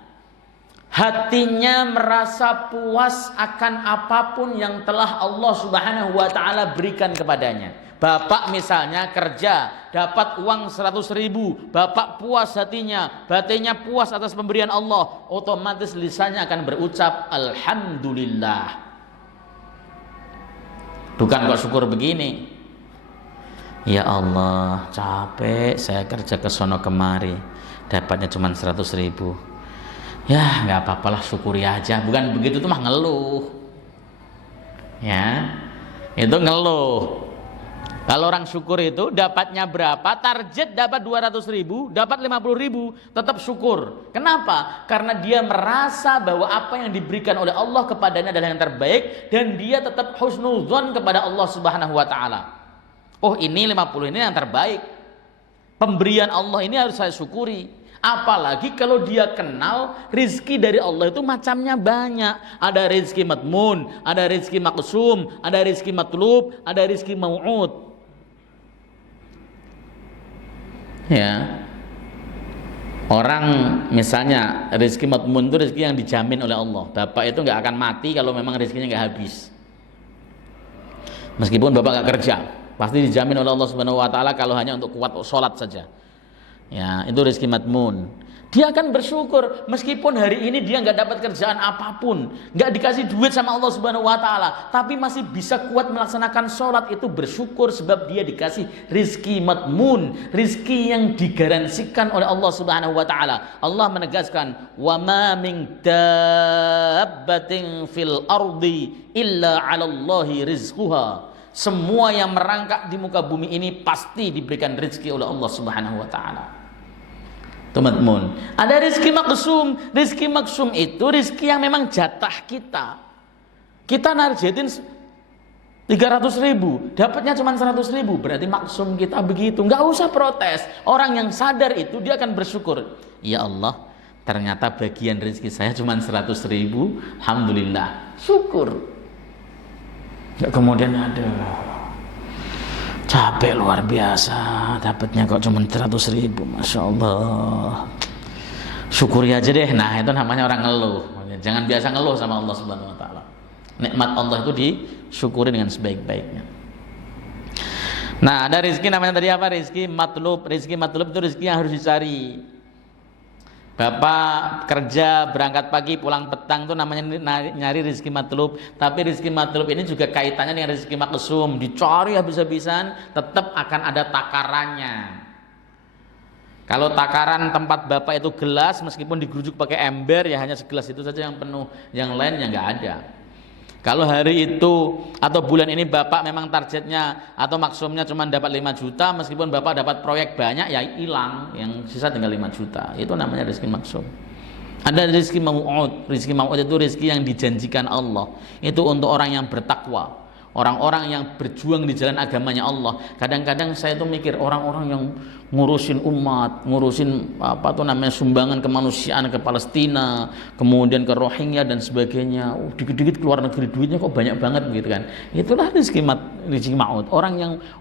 hatinya merasa puas akan apapun yang telah Allah Subhanahu wa taala berikan kepadanya. Bapak misalnya kerja dapat uang 100.000, bapak puas hatinya, batinnya puas atas pemberian Allah, otomatis lisannya akan berucap alhamdulillah. Bukan kok syukur begini, ya Allah capek saya kerja ke sono kemari dapatnya cuma 100.000, ya nggak apa-apalah syukuri aja. Bukan begitu, tuh mah ngeluh ya, itu ngeluh. Kalau orang syukur itu dapatnya berapa, target dapat 200.000, dapat 50.000, tetap syukur. Kenapa? Karena dia merasa bahwa apa yang diberikan oleh Allah kepadanya adalah yang terbaik, dan dia tetap husnudzon kepada Allah Subhanahu wa taala. Oh, ini 50 ini yang terbaik. Pemberian Allah ini harus saya syukuri. Apalagi kalau dia kenal rizki dari Allah itu macamnya banyak. Ada rizki madmun, ada rizki maksum, ada rizki matlub, ada rizki mau'ud. Ya. Orang misalnya rizki madmun itu rizki yang dijamin oleh Allah. Bapak itu nggak akan mati kalau memang rizkinya nggak habis. Meskipun bapak nggak kerja, pasti dijamin oleh Allah Subhanahu Wa Taala kalau hanya untuk kuat sholat saja. Ya, itu rezeki madmun. Dia akan bersyukur meskipun hari ini dia nggak dapat kerjaan apapun, nggak dikasih duit sama Allah Subhanahu Wa Taala, tapi masih bisa kuat melaksanakan sholat, itu bersyukur sebab dia dikasih rizki madmun, rizki yang digaransikan oleh Allah Subhanahu Wa Taala. Allah menegaskan, wa ma min dabbatin fil ardi illa 'alallahi rizquha. Semua yang merangkak di muka bumi ini pasti diberikan rezeki oleh Allah Subhanahu Wa Taala. Teman-teman, ada rezeki maksum. Rezeki maksum itu rezeki yang memang jatah kita. Kita narjetin 300.000, dapatnya cuma 100.000, berarti maksum kita begitu. Nggak usah protes. Orang yang sadar itu dia akan bersyukur. Ya Allah, ternyata bagian rezeki saya cuma 100.000. Alhamdulillah, syukur. Nggak kemudian ada capek luar biasa, dapatnya kok cuma 100.000, masya Allah. Syukuri aja deh. Nah, itu namanya orang ngeluh. Jangan biasa ngeluh sama Allah Subhanahu Wa Taala. Nikmat Allah itu disyukuri dengan sebaik-baiknya. Nah, ada rezeki namanya tadi apa? Rezeki matlub. Rezeki matlub itu rezeki yang harus dicari. Bapak kerja berangkat pagi pulang petang itu namanya nyari rezeki matlub. Tapi rezeki matlub ini juga kaitannya dengan rezeki maksum. Dicari habis-habisan, tetap akan ada takarannya. Kalau takaran tempat bapak itu gelas, meskipun digerujuk pakai ember, ya hanya segelas itu saja yang penuh, yang lainnya nggak ada. Kalau hari itu atau bulan ini bapak memang targetnya atau maksumnya cuma dapat 5 juta, meskipun bapak dapat proyek banyak, ya hilang, yang sisa tinggal 5 juta. Itu namanya rezeki maksum. Ada rezeki mau'ud. Rezeki mau'ud itu rezeki yang dijanjikan Allah. Itu untuk orang yang bertakwa, orang-orang yang berjuang di jalan agamanya Allah. Kadang-kadang saya tuh mikir orang-orang yang ngurusin umat, ngurusin apa tuh namanya sumbangan kemanusiaan ke Palestina, kemudian ke Rohingya dan sebagainya. Dikit-dikit keluar negeri duitnya kok banyak banget gitu kan. Itulah rezeki maut.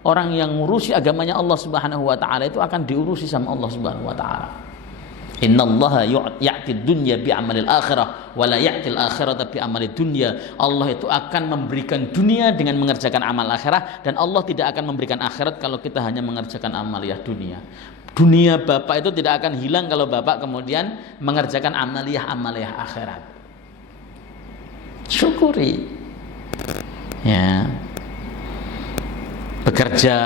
Orang yang ngurusi agamanya Allah Subhanahu Wa Taala itu akan diurusi sama Allah Subhanahu Wa Taala. Innallaha ya'ti dunya bi'amalil akhirah wa la ya'til akhirata bi'amalid dunya. Allah itu akan memberikan dunia dengan mengerjakan amal akhirat, dan Allah tidak akan memberikan akhirat kalau kita hanya mengerjakan amaliyah dunia. Dunia bapak itu tidak akan hilang kalau bapak kemudian mengerjakan amaliyah akhirat. Syukuri. Ya. Bekerja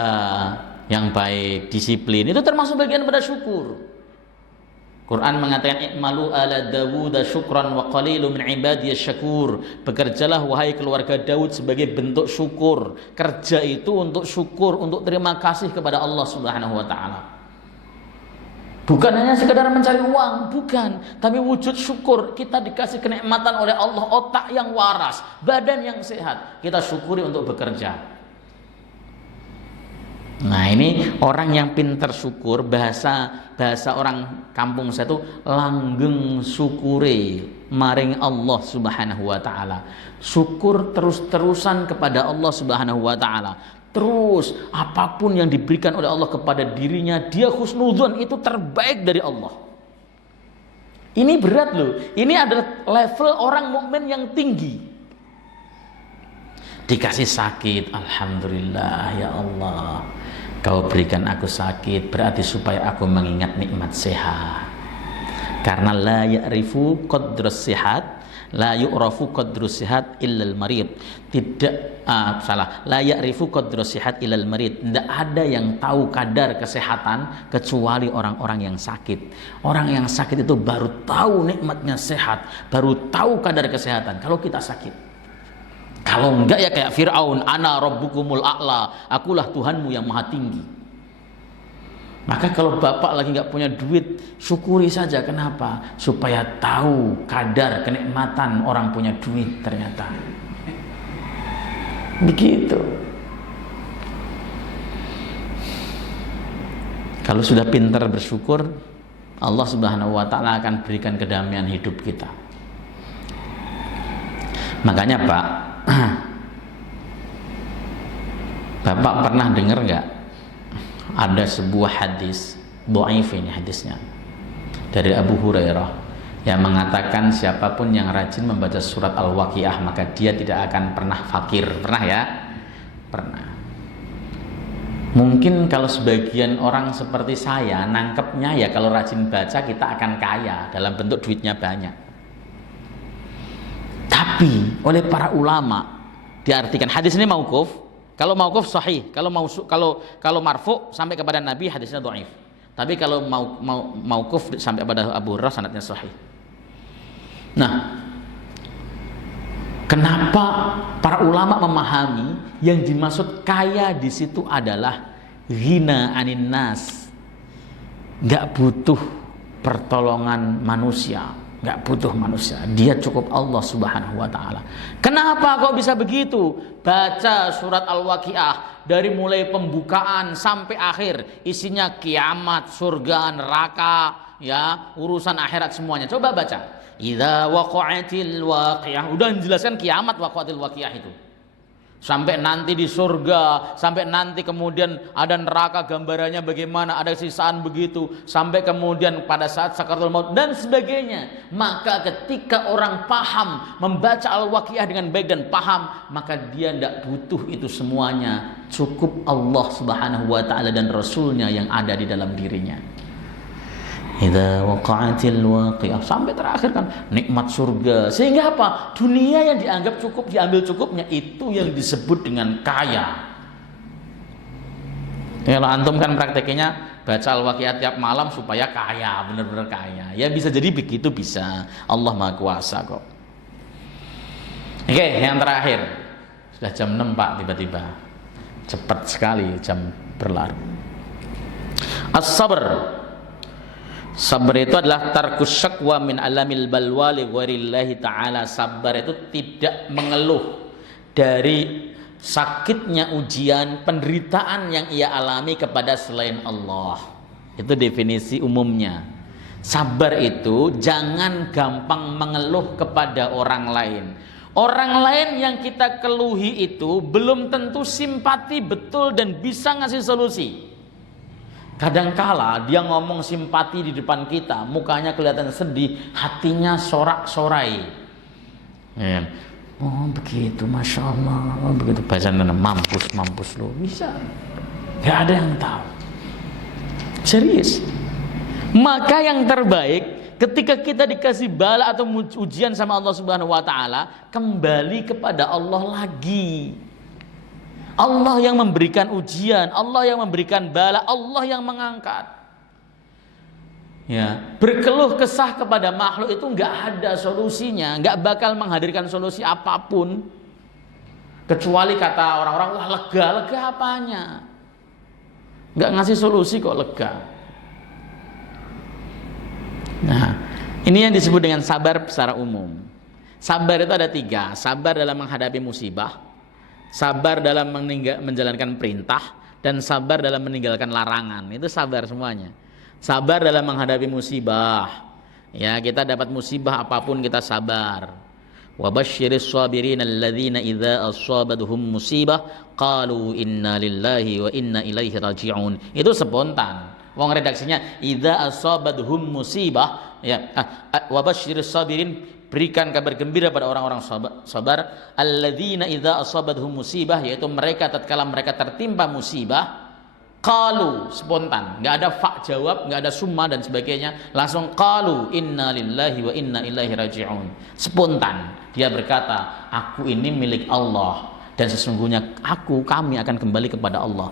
yang baik, disiplin, itu termasuk bagian pada syukur. Quran mengatakan i'malu ala Dawud syukran wa qalilun min ibadiyasy syakur. Bekerjalah wahai keluarga Daud sebagai bentuk syukur. Kerja itu untuk syukur, untuk terima kasih kepada Allah Subhanahu Wa Taala. Bukan hanya sekedar mencari uang, bukan, tapi wujud syukur. Kita dikasih kenikmatan oleh Allah, otak yang waras, badan yang sehat, kita syukuri untuk bekerja. Nah, ini orang yang pintar syukur, bahasa orang kampung saya itu langgeng syukure maring Allah Subhanahu Wa Taala. Syukur terus-terusan kepada Allah Subhanahu Wa Taala. Terus apapun yang diberikan oleh Allah kepada dirinya, dia husnudzon, itu terbaik dari Allah. Ini berat loh. Ini adalah level orang mukmin yang tinggi. Dikasih sakit, alhamdulillah ya Allah, Kau berikan aku sakit, berarti supaya aku mengingat nikmat sehat. Karena la ya'rifu qadrus sihat, la yu'rafu qadrus sihat illal marid. La ya'rifu qadrus sihat illal marid. Tidak ada yang tahu kadar kesehatan kecuali orang-orang yang sakit. Orang yang sakit itu baru tahu nikmatnya sehat, baru tahu kadar kesehatan kalau kita sakit. Kalau enggak ya kayak Fir'aun, ana rabbukumul a'la, akulah Tuhanmu yang maha tinggi. Maka kalau bapak lagi enggak punya duit, syukuri saja. Kenapa? Supaya tahu kadar kenikmatan orang punya duit ternyata. Begitu. Kalau sudah pintar bersyukur, Allah Subhanahu wa taala akan berikan kedamaian hidup kita. Makanya Pak, Bapak pernah dengar nggak ada sebuah hadis, dhaif ini hadisnya, dari Abu Hurairah yang mengatakan siapapun yang rajin membaca surat Al-Waqiah maka dia tidak akan pernah fakir. Pernah ya? Pernah. Mungkin kalau sebagian orang seperti saya nangkepnya ya kalau rajin baca kita akan kaya dalam bentuk duitnya banyak. Tapi oleh para ulama diartikan hadis ini mauquf. Kalau mauquf sahih, kalau marfu sampai kepada Nabi hadisnya dhaif. Tapi kalau mauquf sampai kepada Abu Hurairah sanadnya sahih. Nah, kenapa para ulama memahami yang dimaksud kaya di situ adalah ghina anin nas, nggak butuh pertolongan manusia, nggak butuh manusia, dia cukup Allah Subhanahu wa taala. Kenapa kok bisa begitu? Baca surat Al-Waqiah dari mulai pembukaan sampai akhir, isinya kiamat, surga, neraka, ya, urusan akhirat semuanya. Coba baca. Idza waqa'atil waqi'ah, udah menjelaskan kiamat, waqa'atil waqi'ah itu. Sampai nanti di surga, sampai nanti kemudian ada neraka gambarannya bagaimana, ada sisaan begitu, sampai kemudian pada saat sakaratul maut dan sebagainya. Maka ketika orang paham membaca Al-Waqi'ah dengan baik dan paham, maka dia tidak butuh itu semuanya. Cukup Allah Subhanahu wa taala dan Rasulnya yang ada di dalam dirinya. Idza waqa'atil waqi'ah, sampai terakhir kan nikmat surga. Sehingga apa? Dunia yang dianggap cukup, diambil cukupnya, itu yang disebut dengan kaya. Kalau antum kan prakteknya baca Al-Waqi'ah tiap malam supaya kaya, benar-benar kaya. Ya bisa jadi begitu, bisa. Allah Maha Kuasa kok. Oke, yang terakhir. Sudah jam 6 Pak, tiba-tiba. Cepat sekali jam berlalu. As-sabr. Sabar itu adalah tarkus syakwa min alamil balwa li ghairillahi ta'ala. Sabar itu tidak mengeluh dari sakitnya ujian, penderitaan yang ia alami kepada selain Allah. Itu definisi umumnya. Sabar itu jangan gampang mengeluh kepada orang lain. Orang lain yang kita keluhi itu belum tentu simpati betul dan bisa ngasih solusi. Kadangkala dia ngomong simpati di depan kita, mukanya kelihatan sedih, hatinya sorak-sorai. Ya. Oh begitu, masya Allah, oh, begitu bacaan mampus lo, bisa. Gak ada yang tahu. Serius. Maka yang terbaik ketika kita dikasih bala atau ujian sama Allah Subhanahu Wa Taala, kembali kepada Allah lagi. Allah yang memberikan ujian, Allah yang memberikan bala, Allah yang mengangkat. Ya, berkeluh kesah kepada makhluk itu nggak ada solusinya, nggak bakal menghadirkan solusi apapun. Kecuali kata orang-orang, wah lega apanya? Nggak ngasih solusi kok lega. Nah, ini yang disebut dengan sabar secara umum. Sabar itu ada 3, sabar dalam menghadapi musibah, sabar dalam menjalankan perintah, dan sabar dalam meninggalkan larangan. Itu sabar semuanya. Sabar dalam menghadapi musibah. Ya, kita dapat musibah apapun kita sabar. Wa basyiris sabirin alladzina idza asabathum musibah qalu inna lillahi wa inna ilaihi raji'un. Itu spontan. Wong redaksinya idza asabathum musibah, ya. Wa basyiris sabirin, berikan kabar gembira pada orang-orang sabar, alladzina idza asabathum musibah, yaitu mereka tatkala mereka tertimpa musibah, qalu, spontan, enggak ada fa jawab, enggak ada summa dan sebagainya, langsung qalu inna lillahi wa inna ilaihi raji'un. Spontan dia berkata, aku ini milik Allah dan sesungguhnya kami akan kembali kepada Allah.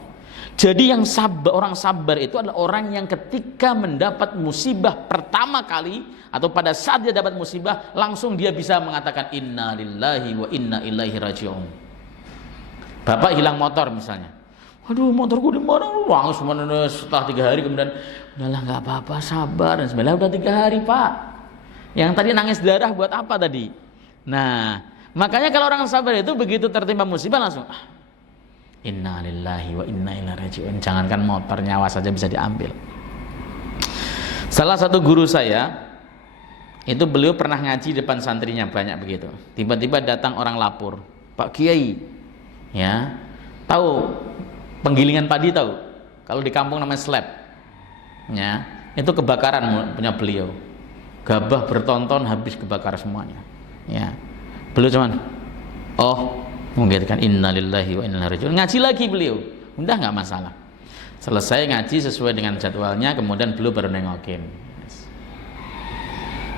Jadi yang sabar, orang sabar itu adalah orang yang ketika mendapat musibah pertama kali atau pada saat dia dapat musibah, langsung dia bisa mengatakan inna lillahi wa inna ilaihi raji'un. Bapak hilang motor misalnya, waduh motorku di mana? Langsung setelah 3 hari kemudian, udahlah nggak apa-apa, sabar dan sebenarnya udah 3 hari Pak. Yang tadi nangis darah buat apa tadi? Nah, makanya kalau orang sabar itu begitu tertimpa musibah langsung inna lillahi wa inna ilaihi raji'un. Jangankan motor, nyawa saja bisa diambil. Salah satu guru saya itu beliau pernah ngaji depan santrinya banyak begitu. Tiba-tiba datang orang lapor, Pak Kiai, ya, tahu penggilingan padi tahu? Kalau di kampung namanya slab, ya, itu kebakaran punya beliau. Gabah bertonton habis kebakar semuanya. Ya, beliau cuman, oh, mengatakan innalillahi wa inna ilaihi raji'un. Ngaji lagi beliau, udah nggak masalah. Selesai ngaji sesuai dengan jadwalnya, kemudian beliau baru nengokin.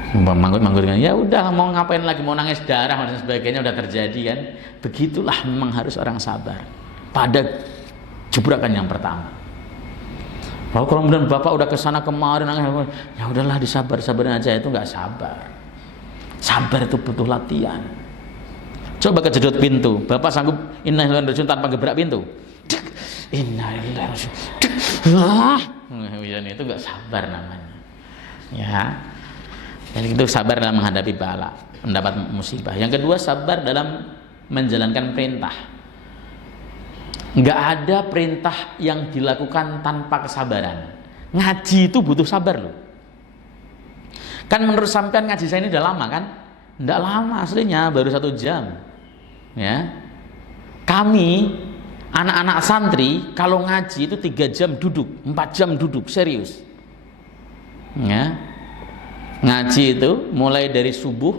Manggut-manggut dengan, ya udah mau ngapain lagi, mau nangis darah dan sebagainya udah terjadi kan. Begitulah memang harus orang sabar pada jebrakan yang pertama. Kalau kemudian bapak udah kesana kemarin, ya udahlah disabar-sabarin aja, itu nggak sabar. Sabar itu butuh latihan. Coba kejedot pintu, bapak sanggup innalillahi wa inna ilaihi raji'un tanpa gebrak pintu? Innalillahi wa inna ilaihi raji'un. Itu nggak sabar namanya. Ya. Jadi itu sabar dalam menghadapi bala, mendapat musibah. Yang kedua, sabar dalam menjalankan perintah. Nggak ada perintah yang dilakukan tanpa kesabaran. Ngaji itu butuh sabar loh. Kan menurut sampean ngaji saya ini udah lama kan? Nggak lama aslinya, baru 1 jam. Ya, kami anak-anak santri kalau ngaji itu 3 jam duduk, 4 jam duduk, serius. Ya, ngaji itu mulai dari subuh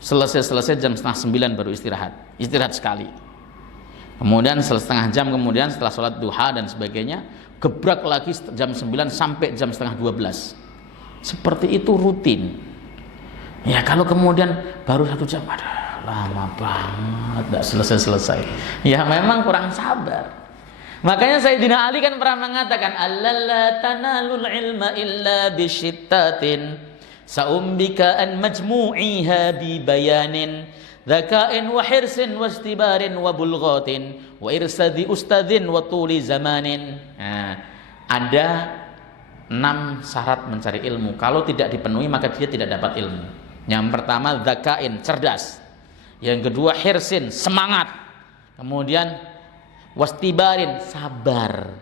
selesai jam 8:30 baru istirahat sekali. Kemudian setengah jam kemudian setelah sholat duha dan sebagainya gebrak lagi jam 9 sampai jam 11:30. Seperti itu rutin. Ya kalau kemudian baru 1 jam, ada lama banget, tidak selesai. Ya memang kurang sabar. Makanya Sayyidina Ali kan pernah mengatakan, allala tanalul ilma illa bisyittatin saumbika an majmu'iha bi bayanin dzakain wa hirsin wa istibarin wa bulghatin wa irsadi ustadzin wa tuli zamanin. Nah, ada 6 syarat mencari ilmu. Kalau tidak dipenuhi maka dia tidak dapat ilmu. Yang pertama dzakain, cerdas. Yang kedua hirsin, semangat. Kemudian wastibarin, sabar.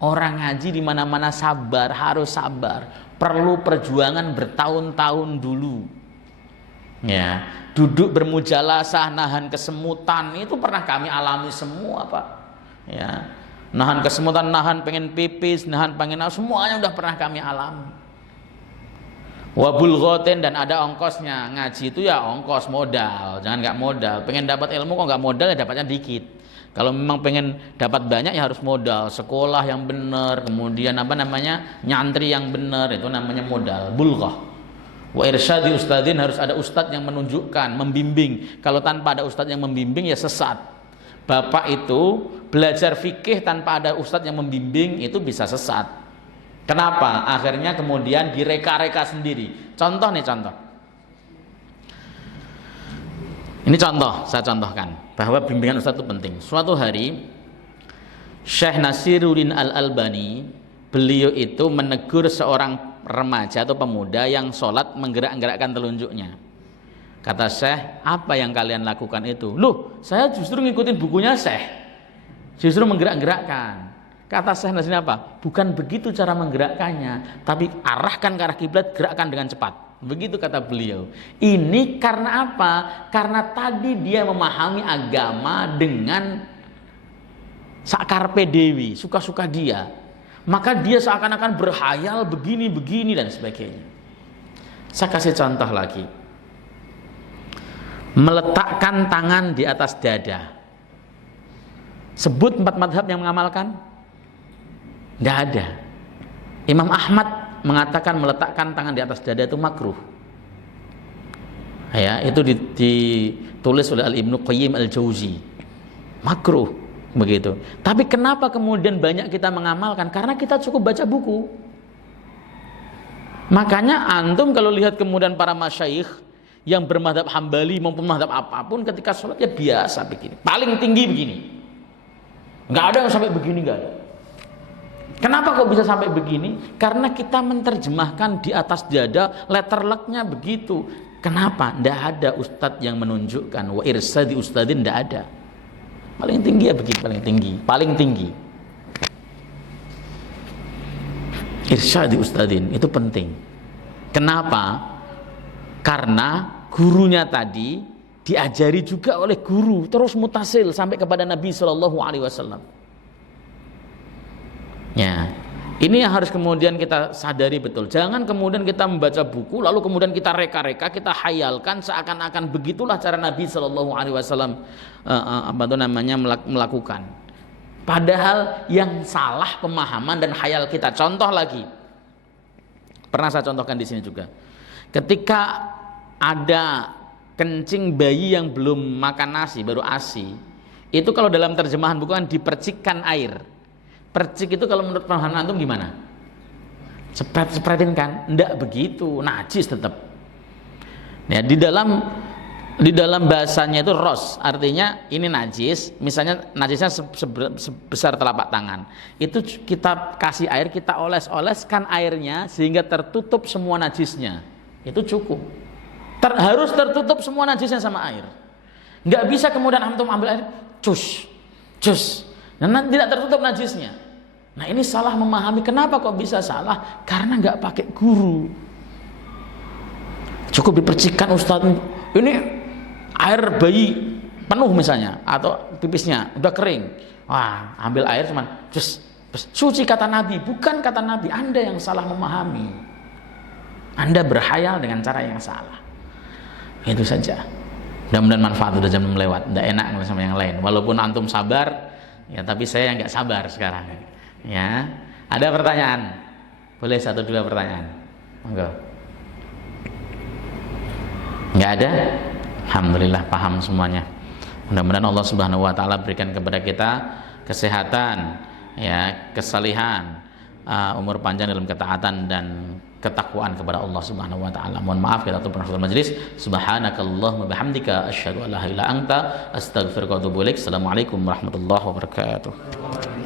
Orang ngaji di mana-mana sabar, harus sabar. Perlu perjuangan bertahun-tahun dulu. Ya, duduk bermujalasah, nahan kesemutan, itu pernah kami alami semua, Pak. Ya, nahan kesemutan, nahan pengen pipis, nahan pengen semuanya udah pernah kami alami. Wabul ghoten, dan ada ongkosnya. Ngaji itu ya ongkos, modal. Jangan nggak modal. Pengen dapat ilmu kok nggak modal ya dapatnya dikit. Kalau memang pengen dapat banyak ya harus modal. Sekolah yang benar, kemudian nyantri yang benar, itu namanya modal. Bulghah. Wa irsyadi ustadzin, harus ada ustadz yang menunjukkan, membimbing. Kalau tanpa ada ustadz yang membimbing ya sesat. Bapak itu belajar fikih tanpa ada ustadz yang membimbing itu bisa sesat. Kenapa? Akhirnya kemudian direka-reka sendiri. Contoh. Ini contoh, saya contohkan bahwa bimbingan ustadz itu penting. Suatu hari Syekh Nasiruddin Al-Albani, beliau itu menegur seorang remaja atau pemuda yang sholat menggerak-gerakkan telunjuknya. Kata Syekh, apa yang kalian lakukan itu? Loh, saya justru ngikutin bukunya Syekh, justru menggerak-gerakkan. Kata Syekh Nasiruddin apa? Bukan begitu cara menggerakkannya, tapi arahkan ke arah kiblat, gerakkan dengan cepat. Begitu kata beliau. Ini karena apa? Karena tadi dia memahami agama dengan sakarpe dewi, suka-suka dia. Maka dia seakan-akan berhayal begini dan sebagainya. Saya kasih contoh lagi. Meletakkan tangan di atas dada. Sebut 4 madhab yang mengamalkan. Tidak ada. Imam Ahmad mengatakan meletakkan tangan di atas dada itu makruh. Ya, itu ditulis oleh Al-Ibnu Qayyim Al-Jauzi. Makruh begitu. Tapi kenapa kemudian banyak kita mengamalkan? Karena kita cukup baca buku. Makanya antum kalau lihat kemudian para masyayikh yang bermadhab Hambali maupun madhab apapun, ketika sholat ya biasa begini, paling tinggi begini. Nggak ada yang sampai begini, nggak ada. Kenapa kok bisa sampai begini? Karena kita menerjemahkan di atas dada, letter lucknya begitu. Kenapa? Tidak ada ustadz yang menunjukkan. Wa irsadi ustadzin, tidak ada. Paling tinggi ya begini, paling tinggi. Irsyadi ustadzin itu penting. Kenapa? Karena gurunya tadi diajari juga oleh guru, terus mutasil sampai kepada Nabi Shallallahu Alaihi Wasallam. Ya, ini yang harus kemudian kita sadari betul. Jangan kemudian kita membaca buku lalu kemudian kita reka-reka, kita hayalkan seakan-akan begitulah cara Nabi Shallallahu Alaihi Wasallam melakukan. Padahal yang salah pemahaman dan hayal kita. Contoh lagi, pernah saya contohkan di sini juga. Ketika ada kencing bayi yang belum makan nasi, baru ASI, itu kalau dalam terjemahan buku kan dipercikkan air. Percik itu kalau menurut pemahaman antum gimana? Sepretin kan? Enggak begitu, najis tetap. Ya, di dalam bahasanya itu ros, artinya ini najis, misalnya najisnya sebesar telapak tangan. Itu kita kasih air, kita oles-oleskan airnya sehingga tertutup semua najisnya. Itu cukup. Harus tertutup semua najisnya sama air. Enggak bisa kemudian antum ambil air, cus. Dan tidak tertutup najisnya. Nah, ini salah memahami. Kenapa kok bisa salah? Karena nggak pakai guru. Cukup dipercikkan ustadz, ini air bayi penuh misalnya, atau pipisnya udah kering. Wah, ambil air cuman cus. Suci kata Nabi, bukan kata Nabi. Anda yang salah memahami. Anda berhayal dengan cara yang salah. Itu saja. Mudah-mudahan manfaat. Udah jam melewat, tidak enak sama yang lain. Walaupun antum sabar, ya tapi saya yang nggak sabar sekarang. Ya, ada pertanyaan? Boleh 1-2 pertanyaan? Monggo. Nggak ada? Alhamdulillah paham semuanya. Mudah-mudahan Allah Subhanahu Wa Taala berikan kepada kita kesehatan, ya, kesalihan, umur panjang dalam ketaatan dan ketakwaan kepada Allah Subhanahu Wa Taala. Mohon maaf kita tutup majelis. Subhanakallahumma bihamdika asyhadu an la ilaha illa anta astaghfiruka wa atubu ilaik. Assalamualaikum warahmatullahi wabarakatuh.